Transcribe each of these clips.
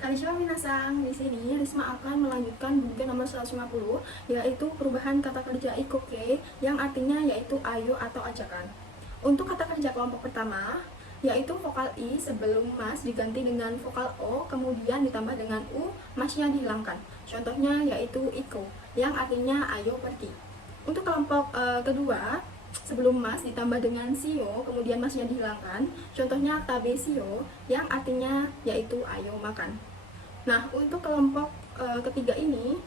Konnichiwa minasan, di sini Risma akan melanjutkan buku nomor 150, yaitu perubahan kata kerja ikoke yang artinya yaitu ayo atau ajakan. Untuk kata kerja kelompok pertama, yaitu vokal i sebelum mas diganti dengan vokal o, kemudian ditambah dengan u, masnya dihilangkan. Contohnya yaitu iko, yang artinya ayo pergi. Untuk kelompok kedua, sebelum mas ditambah dengan sio, kemudian masnya dihilangkan. Contohnya tabe sio, yang artinya yaitu ayo makan. Nah, untuk kelompok ketiga ini,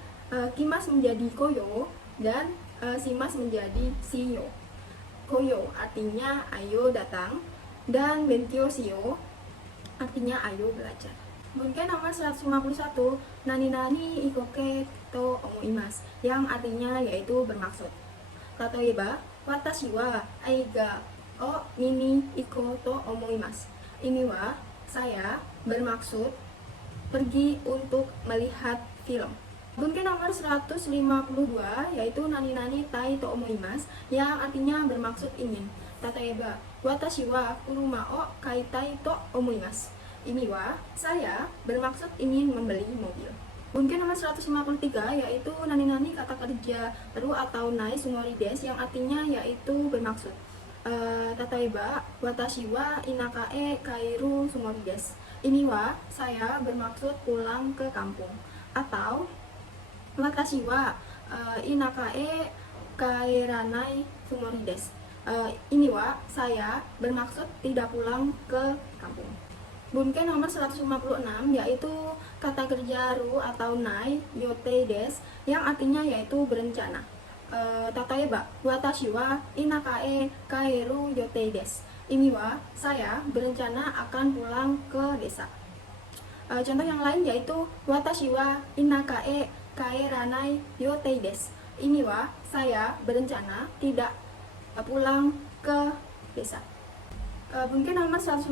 kimas menjadi koyo dan simas menjadi sio. Koyo artinya ayo datang dan bentio sio artinya ayo belajar. Bunken nomor 151, nani-nani ikoke to omoimasu, yang artinya yaitu bermaksud. Tatoeba, watashi wa aiga o mini iko to omoimasu. Ini wa, saya bermaksud pergi untuk melihat film. Bunken nomor 152 yaitu nani-nani tai to omoimasu, yang artinya bermaksud ingin. Tatoeba, watashi wa kuruma o kaitai to omoimasu. Ini wa, saya bermaksud ingin membeli mobil. Bunken nomor 153 yaitu nani-nani kata kerja ru atau nai sumori des, yang artinya yaitu bermaksud. Tatoeba, watashi wa inakae kairu sumori des. Ini wa, saya bermaksud pulang ke kampung. Atau watashi wa inakae kairanai sumori des. Ini wa, saya bermaksud tidak pulang ke kampung. Bunken nomor 156 yaitu kata kerja ru atau nai yote des, yang artinya yaitu berencana. Tatoeba, watashi wa inakae kaeru yote des. Ini wa, saya berencana akan pulang ke desa. Contoh yang lain yaitu watashi wa inakae kaeranai yote des. Ini wa, saya berencana tidak pulang ke desa. Bunken nomor 155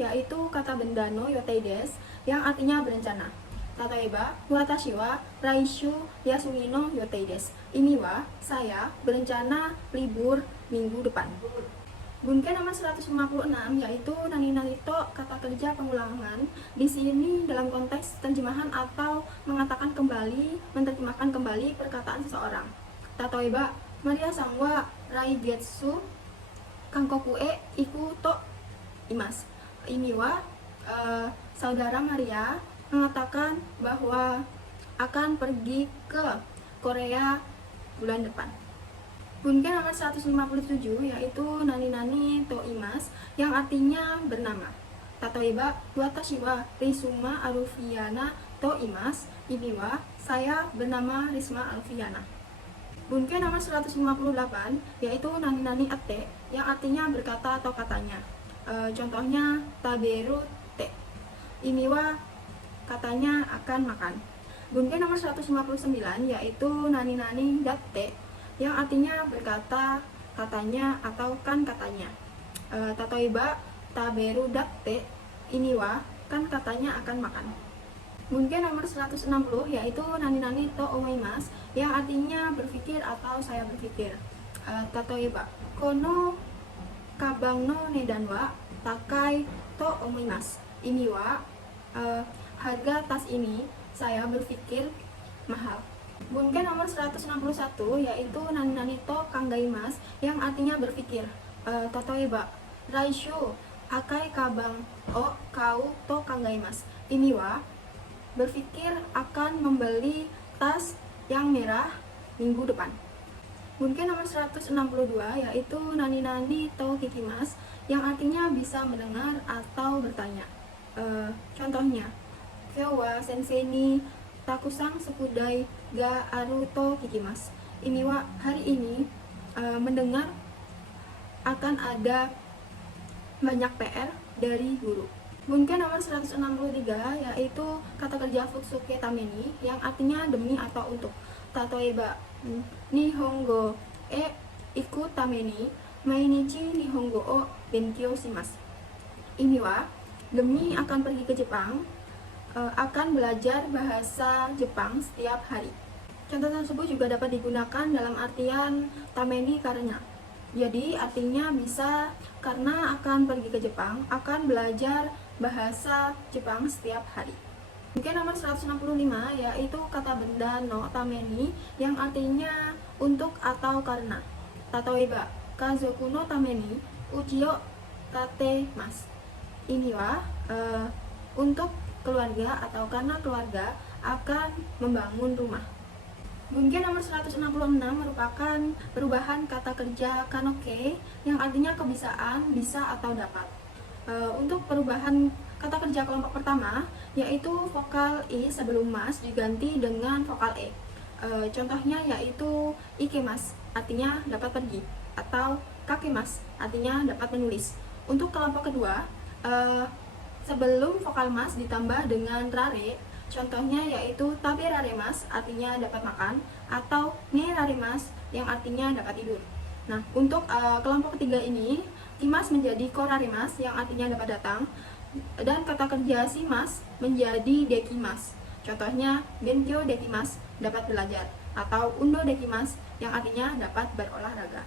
yaitu kata benda no yote des, yang artinya berencana. Tatoeba, watashi wa raishu yasumi no yote des. Ini wa, saya berencana libur minggu depan. Bunken nomor 156 yaitu nani-nani to kata kerja pengulangan. Di sini dalam konteks terjemahan atau mengatakan kembali, menerjemahkan kembali perkataan seseorang. Tatoeba, Maria sangwa raigetsu Kangkoku iku to imas. Ini wa, saudara Maria mengatakan bahwa akan pergi ke Korea bulan depan. Bunken nomor 157 yaitu nani-nani to imas, yang artinya bernama. Tatoeba, watashi wa Risuma Arufiana to imas. Ini wa, saya bernama Risma Alfiana. Bunken nomor 158 yaitu nani-nani ate, yang artinya berkata atau katanya. Contohnya taberu te. Ini wa, katanya akan makan. Bunken nomor 159 yaitu nani-nani datte, yang artinya berkata, katanya atau kan katanya. Tatoeba, taberu datte. Ini wa, kan katanya akan makan. Bunken nomor 160 yaitu nani-nani to omoimasu, yang artinya berpikir atau saya berpikir. Tatoeba, kono kabang no nedan wa takai to omoimasu. Ini wa, harga tas ini saya berpikir mahal. Bunken nomor 161 yaitu nani-nani to kangaimasu, yang artinya berpikir. Tatoeba, raishu akai kabang o kau to kangaimasu. Ini wa, berpikir akan membeli tas yang merah minggu depan. Bunken nomor 162 yaitu nani-nani to kikimasu, yang artinya bisa mendengar atau bertanya. Contohnya, Kyou wa sensei ni takusang sukudai ga aru to kikimasu. Ini wa, hari ini mendengar akan ada banyak PR dari guru. Bunken nomor 163 yaitu kata kerja futsuke tameni, yang artinya demi atau untuk. Tatoeba, nihongo iku tameni mainichi nihongo o benkyou shimasu. Ini wa, demi akan pergi ke Jepang, akan belajar bahasa Jepang setiap hari. Contoh tersebut juga dapat digunakan dalam artian tameni karena. Jadi artinya bisa karena akan pergi ke Jepang, akan belajar bahasa Jepang setiap hari. Mungkin nomor 165 yaitu kata benda no tameni yang artinya untuk atau karena. Tatoeba, kazoku no tameni uji o tate mas. Ini untuk keluarga atau karena keluarga akan membangun rumah. Mungkin nomor 166 merupakan perubahan kata kerja kanoke yang artinya kebiasaan, bisa atau dapat. Untuk perubahan kata kerja kelompok pertama yaitu vokal i sebelum mas diganti dengan vokal e. Contohnya yaitu ikemas artinya dapat pergi atau kakemas artinya dapat menulis. Untuk kelompok kedua sebelum vokal mas ditambah dengan rare, contohnya yaitu taberaremas artinya dapat makan atau neraremas yang artinya dapat tidur. Nah, untuk kelompok ketiga ini, imas menjadi koraremas yang artinya dapat datang dan kata kerja simas menjadi dekimas. Contohnya benkyo dekimas dapat belajar atau undo dekimas yang artinya dapat berolahraga.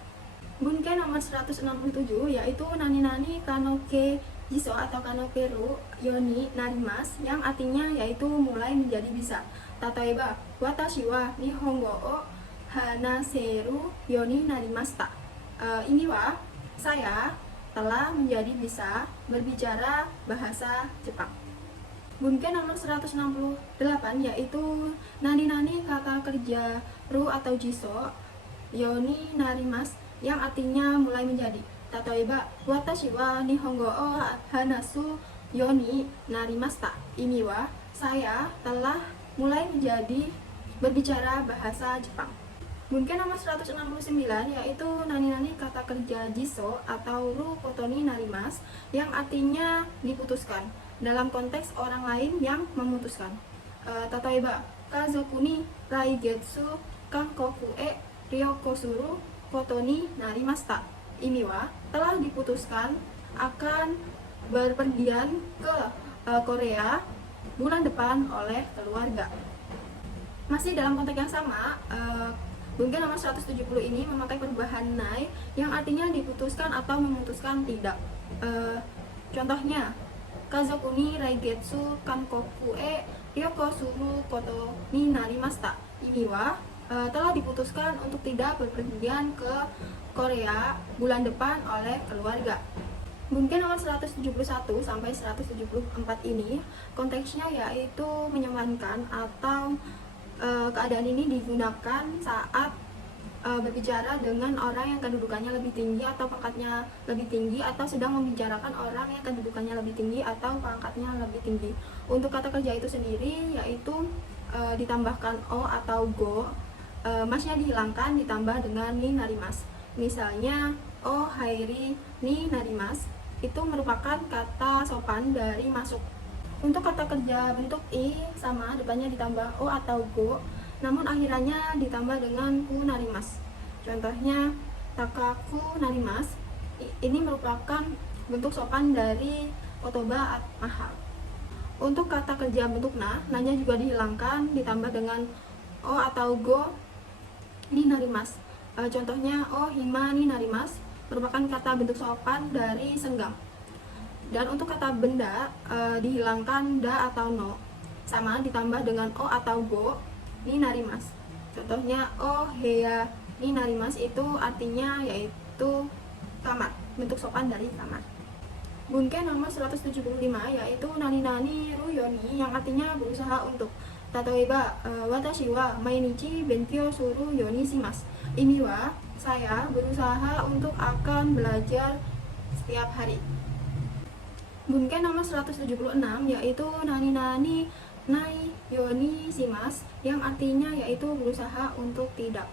Bunken nomor 167 yaitu nani-nani kanoke jiso atau kanokeru yoni narimas yang artinya yaitu mulai menjadi bisa. Tatoeba, watashi wa nihongo o hanaseru yoni narimashita. Ini saya telah menjadi bisa berbicara bahasa Jepang. Bunken nomor 168 yaitu nani-nani kata kerja ru atau jiso yoni narimas yang artinya mulai menjadi. Tatoeba, watashi wa nihongo o hanasu yoni narimashita. Ini saya telah mulai menjadi berbicara bahasa Jepang. Mungkin nomor 169 yaitu nani-nani kata kerja jiso atau ru kotoni narimas yang artinya diputuskan dalam konteks orang lain yang memutuskan. Tatoeba, kazoku ni raigetsu kankoku e ryokosuru kotoni narimashita. Ini telah diputuskan akan berpergian ke Korea bulan depan oleh keluarga. Masih dalam konteks yang sama, bunken nomor 170 ini memakai perubahan nai yang artinya diputuskan atau memutuskan tidak. Contohnya, kazoku ni raigetsu kankoku e ryokosuru koto ni narimashita. Ini telah diputuskan untuk tidak berpergian ke Korea bulan depan oleh keluarga. Mungkin nomor 171 sampai 174 ini konteksnya yaitu menyamankan atau keadaan ini digunakan saat berbicara dengan orang yang kedudukannya lebih tinggi atau pangkatnya lebih tinggi atau sedang membicarakan orang yang kedudukannya lebih tinggi atau pangkatnya lebih tinggi. Untuk kata kerja itu sendiri yaitu ditambahkan o atau go, masnya dihilangkan ditambah dengan ni narimas. Misalnya o hairi ni narimas itu merupakan kata sopan dari masuk. Untuk kata kerja bentuk i sama depannya ditambah o atau go, namun akhirannya ditambah dengan ku narimas. Contohnya takaku narimas, ini merupakan bentuk sopan dari kotoba mahal. Untuk kata kerja bentuk nanya juga dihilangkan ditambah dengan o atau go ni narimas. Contohnya o hima ni narimas merupakan kata bentuk sopan dari senggang. Dan untuk kata benda dihilangkan da atau no, sama ditambah dengan o atau go ni narimas. Contohnya o heya ni narimas itu artinya yaitu kamar, bentuk sopan dari kamar. Bunken nomor 175 yaitu nani-nani ru yoni yang artinya berusaha untuk. Tatoeba, watashi wa mainichi benkyo suru yoni shimasu. Ini saya berusaha untuk akan belajar setiap hari. Bunken nomor 176 yaitu nani-nani nai yoni shimasu yang artinya yaitu berusaha untuk tidak.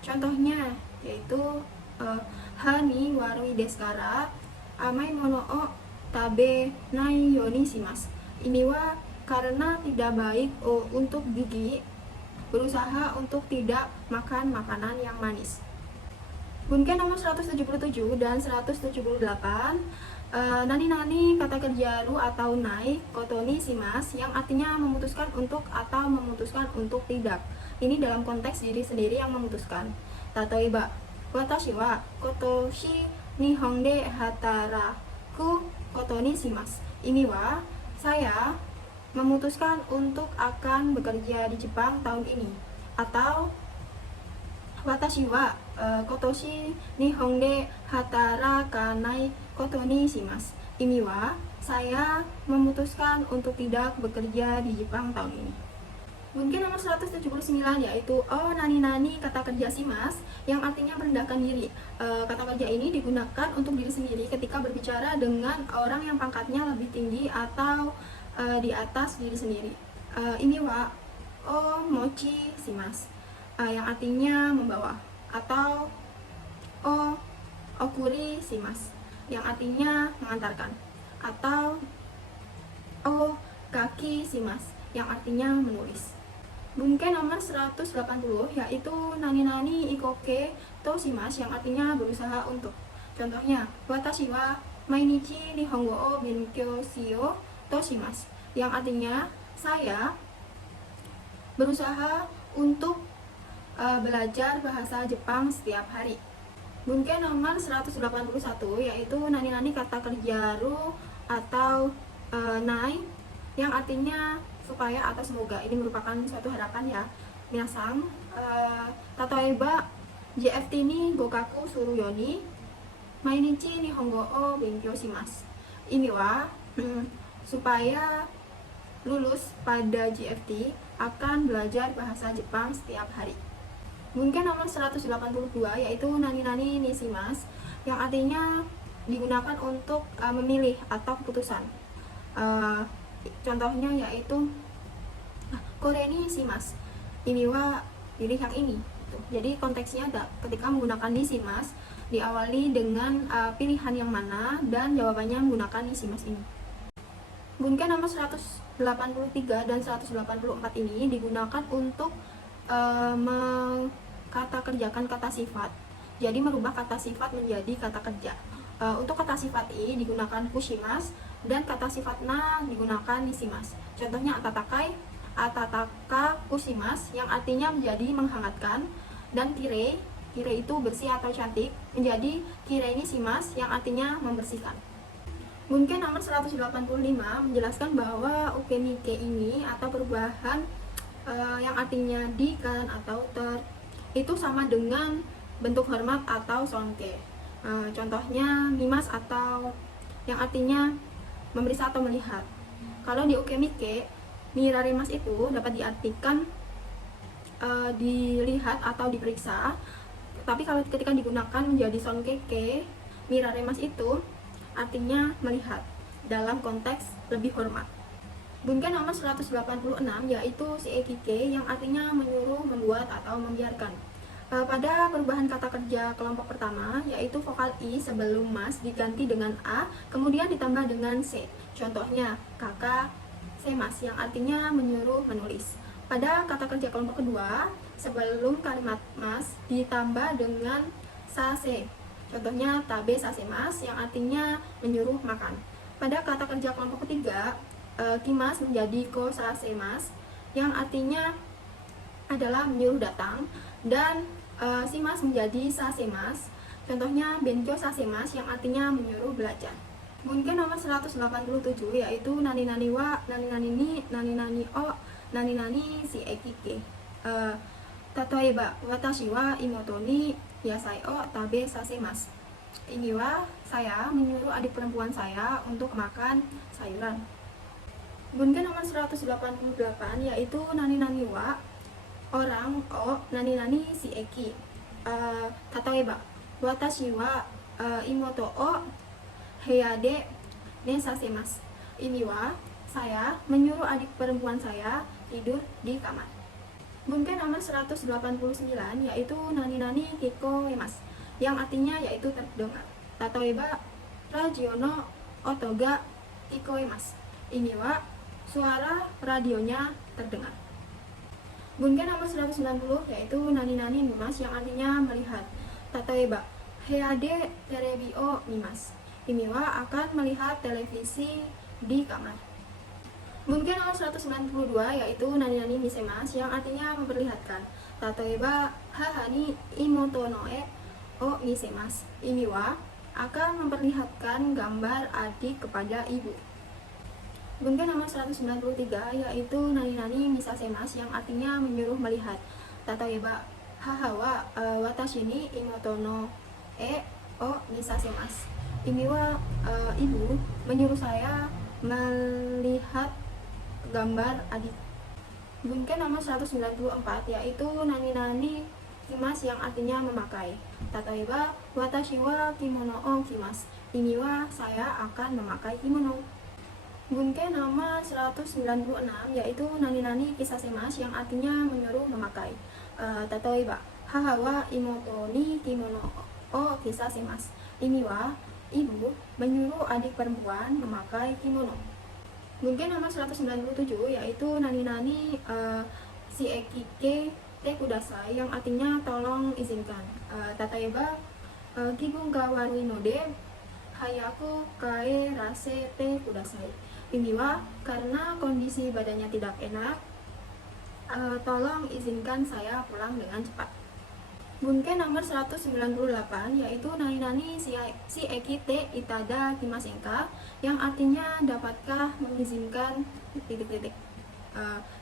Contohnya yaitu hani warui deskara amai mono o tabe nai yoni shimasu. Ini karena tidak baik untuk gigi, berusaha untuk tidak makan makanan yang manis. Bunken nomor 177 dan 178 nani-nani kata kerja ru atau nai kotoni shimasu yang artinya memutuskan untuk atau memutuskan untuk tidak. Ini dalam konteks diri sendiri yang memutuskan. Tatoeba, watashi wa kotoshi nihon de hataraku kotoni shimasu. Ini saya memutuskan untuk akan bekerja di Jepang tahun ini. Atau watashi wa kotoshi nihon de hatarakanai koto ni shimasu. Ini wa saya memutuskan untuk tidak bekerja di Jepang tahun ini. Mungkin nomor 179 yaitu nani kata kerja simas yang artinya merendahkan diri. Kata kerja ini digunakan untuk diri sendiri ketika berbicara dengan orang yang pangkatnya lebih tinggi atau di atas diri sendiri. Ini wa mochi simas yang artinya membawa, atau okuri simas yang artinya mengantarkan, atau kaki simas yang artinya menulis. Bunken nomor 180 yaitu nani ikoke to shimasu yang artinya berusaha untuk. Contohnya, watashi wa mainichi nihongo o benkyou shiyou to shimasu yang artinya saya berusaha untuk belajar bahasa Jepang setiap hari. Bunken nomor 181 yaitu nani kata kerja ru atau nai yang artinya supaya atau semoga. Ini merupakan suatu harapan ya. Minasang, tatoeba JFT ni gokaku suru yoni mainichi nihongo o benkyou shimasu. Ini wa supaya lulus pada JFT akan belajar bahasa Jepang setiap hari. Mungkin nomor 182 yaitu nani nishimasu yang artinya digunakan untuk memilih atau keputusan. Contohnya yaitu kore ni shimasu. Ini wa pilih yang ini. Jadi konteksnya ada ketika menggunakan nishimasu diawali dengan pilihan yang mana dan jawabannya menggunakan nishimasu ini. Bunken nomor 183 dan 184 ini digunakan untuk kata kerjakan kata sifat. Jadi merubah kata sifat menjadi kata kerja. Untuk kata sifat i digunakan kushimasu dan kata sifat na digunakan nishimasu. Contohnya atataka kushimasu yang artinya menjadi menghangatkan, dan kire itu bersih atau cantik menjadi kire nishimasu yang artinya membersihkan. Mungkin nomor 185 menjelaskan bahwa ukemike ini atau perubahan yang artinya di, kan, atau ter itu sama dengan bentuk hormat atau sonke. Contohnya mimas atau yang artinya memeriksa atau melihat. Kalau di ukemike, miraremas itu dapat diartikan dilihat atau diperiksa. Tapi kalau ketika digunakan menjadi sonkeke, miraremas itu artinya melihat dalam konteks lebih hormat. Bunken nomor 186 yaitu shiekike yang artinya menyuruh, membuat, atau membiarkan. Pada perubahan kata kerja kelompok pertama yaitu vokal i sebelum mas diganti dengan a kemudian ditambah dengan c. Contohnya kakak semas yang artinya menyuruh menulis. Pada kata kerja kelompok kedua sebelum kalimat mas ditambah dengan sase. Contohnya tabe sasemas yang artinya menyuruh makan. Pada kata kerja kelompok ketiga kimas menjadi ko sasemas yang artinya adalah menyuruh datang, dan simas menjadi sasemas. Contohnya benkyou sasemas yang artinya menyuruh belajar. Mungkin nomor 187 yaitu nani wa nani ni nani o nani shiekike. Tatoeba watashi wa imoto ni yasai o tabe sasemasu. Ini wa saya menyuruh adik perempuan saya untuk makan sayuran. Mungkin nomor 188 yaitu nani wa orang o nani shieki. Tatoeba watashi wa imoto o heya de nesasemasu. Ini wa saya menyuruh adik perempuan saya tidur di kamar. Mungkin nomor 189 yaitu nani kikoemasu yang artinya yaitu terdengar. Tatoeba radio no otoga kikoemasu. Ini wa suara radionya terdengar. Mungkin nomor 190 yaitu nani mimas yang artinya melihat. Tatoeba heya de terebi o mimasu. Ini wa akan melihat televisi di kamar. Mungkin nomor 192 yaitu nani misemas yang artinya memperlihatkan. Tatoeba haha ni imoto no e o misemas. Ini wa akan memperlihatkan gambar adik kepada ibu. Bunga nomor 193 yaitu nani-nani misasemas yang artinya menyuruh melihat. Tatoeba haha wa watashi ni imoto no o misasemas. Ini wa ibu menyuruh saya melihat gambar adik. Bunga nomor 194 yaitu nani-nani kimas yang artinya memakai. Tatoeba watashi wa kimono o kimas. Ini wa saya akan memakai kimono. Bunke nomor 196 yaitu nani-nani kisasemas yang artinya menyuruh memakai. Tatoeba haha wa imoto ni kimono o kisasemas. Ini wa ibu menyuruh adik perempuan memakai kimono. Bunke nomor 197 yaitu nani-nani si ekike te kudasai yang artinya tolong izinkan. Tatoeba kibunga warui no de hayaku kae rase te kudasai. Ini wa karena kondisi badannya tidak enak, tolong izinkan saya pulang dengan cepat. Bunke nomor 198 yaitu nani-nani si eki te itada kimasenka yang artinya dapatkah mengizinkan titik-titik.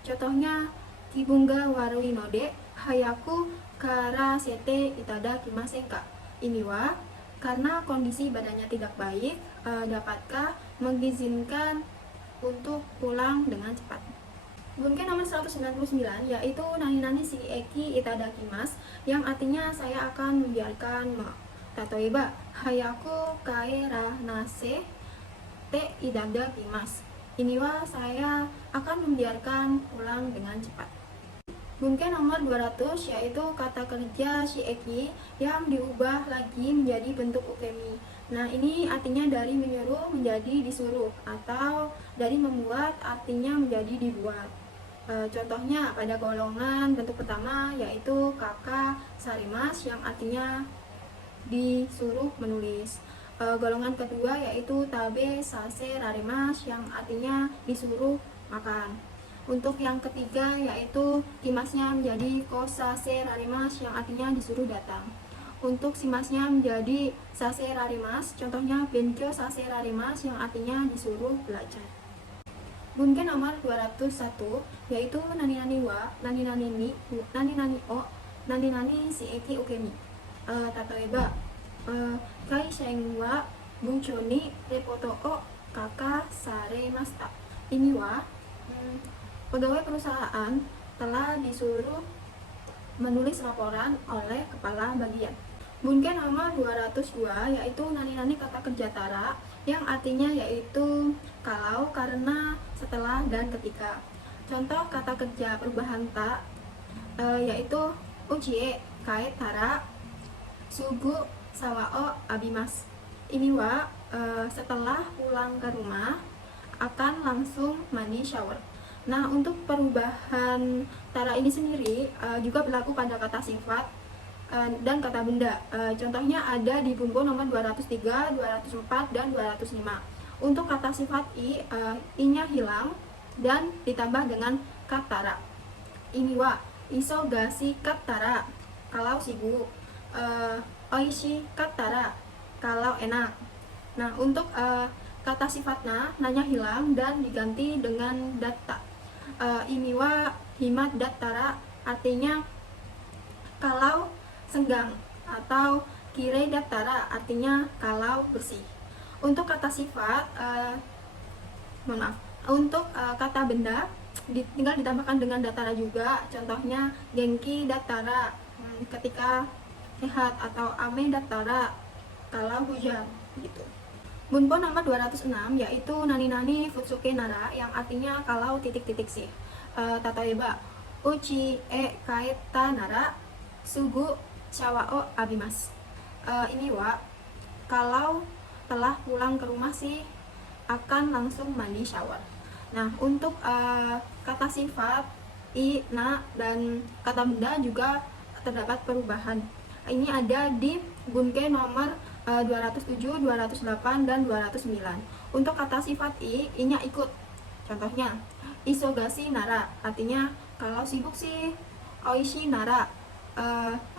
Contohnya kibunga warui no de hayaku kara sete itada kimasenka. Ini wa karena kondisi badannya tidak baik, dapatkah mengizinkan untuk pulang dengan cepat. Bunke nomor 199 yaitu nani-nani si eki itadakimas yang artinya saya akan membiarkan. Tatoeba hayaku kaera nase te itadakimas. Ini wa saya akan membiarkan pulang dengan cepat. Bunke nomor 200 yaitu kata kerja si eki yang diubah lagi menjadi bentuk ukemi. Nah, ini artinya dari menyuruh menjadi disuruh atau dari membuat artinya menjadi dibuat. Contohnya pada golongan bentuk pertama yaitu kakak sarimas yang artinya disuruh menulis. Golongan kedua yaitu tabe sase rarimas yang artinya disuruh makan. Untuk yang ketiga yaitu kimasnya menjadi kosase rarimas yang artinya disuruh datang. Untuk simasnya menjadi sase rarimas, contohnya benkyo sase rarimas yang artinya disuruh belajar. Bunke nomor 201 yaitu nani-nani wa, nani-nani ni, nani-nani o, nani-nani si eki ukemi. Tatoeba kai sheng wa buncho ni repoto o kaka saremashita. Ini wa pegawai perusahaan telah disuruh menulis laporan oleh kepala bagian. Bunke nomor 202 yaitu nani-nani kata kerja tara yang artinya yaitu kalau, karena, setelah, dan ketika. Contoh kata kerja perubahan ta yaitu ujie kae tara sugu sawao abimas. Ini wa setelah pulang ke rumah akan langsung mandi shower. Nah, untuk perubahan tara ini sendiri juga berlaku pada kata sifat dan kata benda. Contohnya ada di buku nomor 203, 204, dan 205. Untuk kata sifat i-nya hilang dan ditambah dengan katara. Ini wa isogasi katara kalau sibuk, oishi katara kalau enak. Nah, untuk kata sifatnya nanya hilang dan diganti dengan datta. Ini wa himat dattara artinya kalau senggang, atau kire dattara artinya kalau bersih. Untuk kata sifat untuk kata benda tinggal ditambahkan dengan dattara juga. Contohnya genki dattara ketika sehat, atau ame dattara kalau hujan gitu. Bunpo nomor 206 yaitu nani-nani futsuke nara yang artinya kalau titik-titik sih. Tatoeba uchi kaeta nara sugu shawao abimas. Ini wa kalau telah pulang ke rumah sih akan langsung mandi shower. Nah, untuk kata sifat i, na, dan kata benda juga terdapat perubahan. Ini ada di bunke nomor 207, 208, dan 209. Untuk kata sifat i-nya ikut. Contohnya isogasi nara artinya kalau sibuk sih. Oishi nara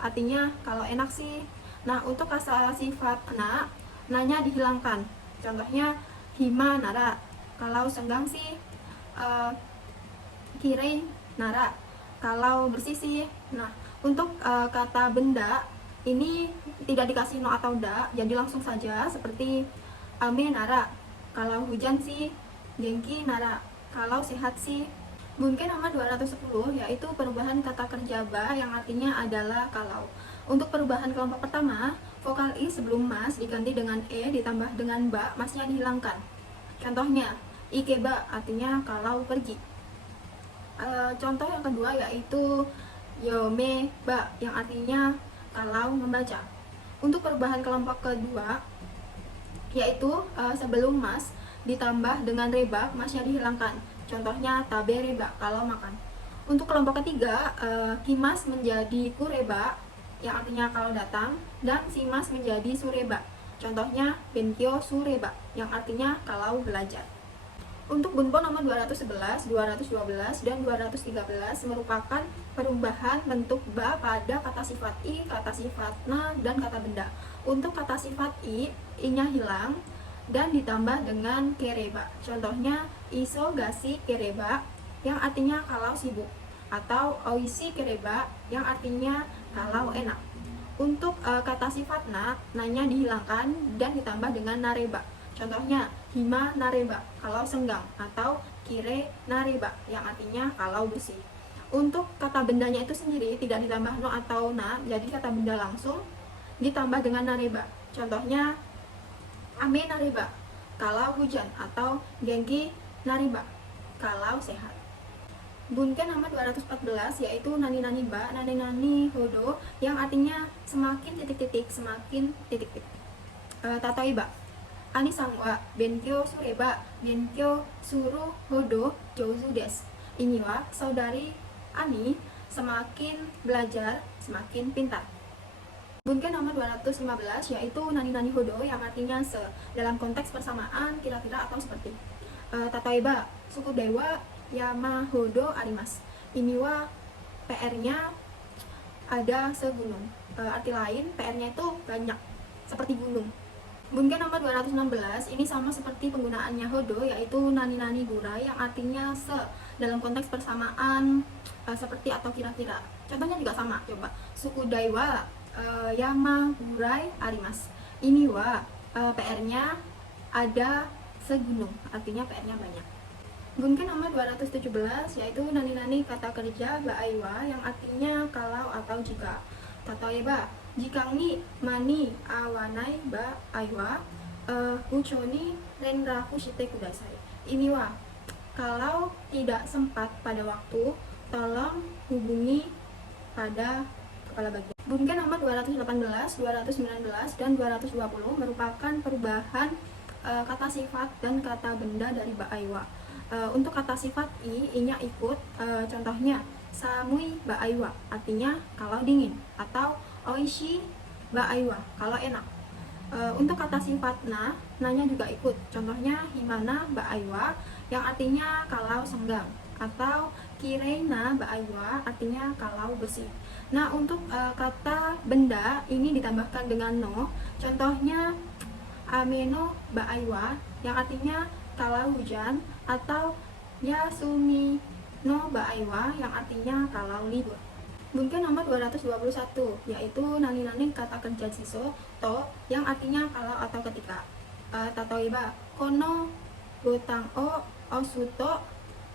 artinya kalau enak sih. Nah, untuk kata sifat na, nanya dihilangkan. Contohnya hima nara Kalau senggang sih kire nara. Kalau bersih sih. Nah, untuk kata benda ini tidak dikasih no atau da, jadi langsung saja seperti ame nara. Kalau hujan sih genki nara. Kalau sehat sih mungkin nomor 210, yaitu perubahan kata kerja ba yang artinya adalah kalau. Untuk perubahan kelompok pertama, vokal i sebelum mas diganti dengan e ditambah dengan ba, masnya dihilangkan. Contohnya, ikeba artinya kalau pergi. Contoh yang kedua yaitu yome ba yang artinya kalau membaca. Untuk perubahan kelompok kedua yaitu sebelum mas ditambah dengan reba, masnya dihilangkan. Contohnya tabe reba kalau makan. Untuk kelompok ketiga, kimas menjadi kureba yang artinya kalau datang, dan simas menjadi sureba. Contohnya benkyo sureba yang artinya kalau belajar. Untuk gunpo nomor 211, 212, dan 213 merupakan perubahan bentuk ba pada kata sifat i, kata sifat na, dan kata benda. Untuk kata sifat i-nya hilang dan ditambah dengan kereba. Contohnya iso gasi kereba yang artinya kalau sibuk, atau oishi kereba yang artinya kalau enak. Untuk kata sifat na, nanya dihilangkan dan ditambah dengan nareba. Contohnya hima nareba kalau senggang, atau kire nareba yang artinya kalau bersih. Untuk kata bendanya itu sendiri tidak ditambah no atau na, jadi kata benda langsung ditambah dengan nareba. Contohnya ame nareba kalau hujan, atau genki nareba kalau sehat. Bunken nomor 214 yaitu nani-nani ba, nani-nani hodo yang artinya semakin titik-titik, semakin titik-titik. Tatoiba ani sangwa benkyo sureba benkyo suru hodo jouzu desu. Ini wa saudari Ani semakin belajar semakin pintar. Bunken nomor 215 yaitu nani-nani hodo yang artinya se, dalam konteks persamaan, kira-kira, atau seperti. Tatoiba suku dewa yama hodo arimas. Ini wa PR-nya ada segunung. Arti lain PR-nya itu banyak seperti gunung. Bunken nomor 216 ini sama seperti penggunaannya hodo, yaitu nani-nani gurai yang artinya se, dalam konteks persamaan, seperti atau kira-kira. Contohnya juga sama, coba. Suku Daiwa yama gurai arimas. Ini wa PR-nya ada segunung, artinya PR-nya banyak. Bunken nomor 217 yaitu nani-nani kata kerja baaiwa yang artinya kalau atau jika. Tatoeba jika ni mani awanai ba aiwa uchoni renraku shite kudasai. Ini wa kalau tidak sempat pada waktu, tolong hubungi pada kepala bagian. Bunken nomor 218, 219, dan 220 merupakan perubahan kata sifat dan kata benda dari ba aiwa. Untuk kata sifat i-nya ikut, contohnya samui ba aiwa artinya kalau dingin, atau oishi ba aiwa kalau enak. Untuk kata sifat na, nanya juga ikut. Contohnya himana ba aiwa yang artinya kalau senggang, atau kireina ba aiwa artinya kalau bersih. Nah, untuk kata benda ini ditambahkan dengan no. Contohnya ameno ba aiwa yang artinya kalau hujan, atau yasumi no ba aiwa yang artinya kalau libur. Bunken nomor 221 yaitu nani-nani kata kerja siso to yang artinya kalau atau ketika. Tatoiba kono botang o osuto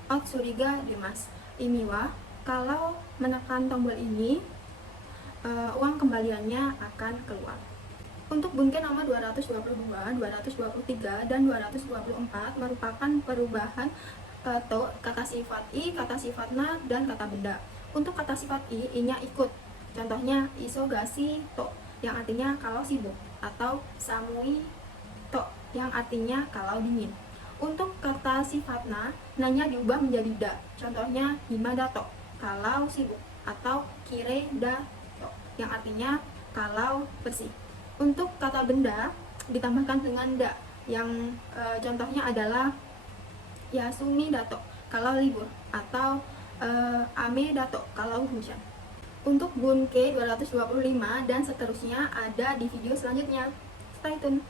otsuriga demas. Ini wa kalau menekan tombol ini uang kembaliannya akan keluar. Untuk bunken nomor 222, 223, dan 224 merupakan perubahan kata sifat i, kata sifat na, dan kata benda. Untuk kata sifat i-nya ikut. Contohnya isogasi to yang artinya kalau sibuk, atau samui to yang artinya kalau dingin. Untuk kata sifat na, nanya diubah menjadi da. Contohnya himada to kalau sibuk, atau kire da to yang artinya kalau bersih. Untuk kata benda ditambahkan dengan da yang contohnya adalah yasumi dato kalau libur, atau ame dato kalau hujan. Untuk bunke 225 dan seterusnya ada di video selanjutnya. Stay tune.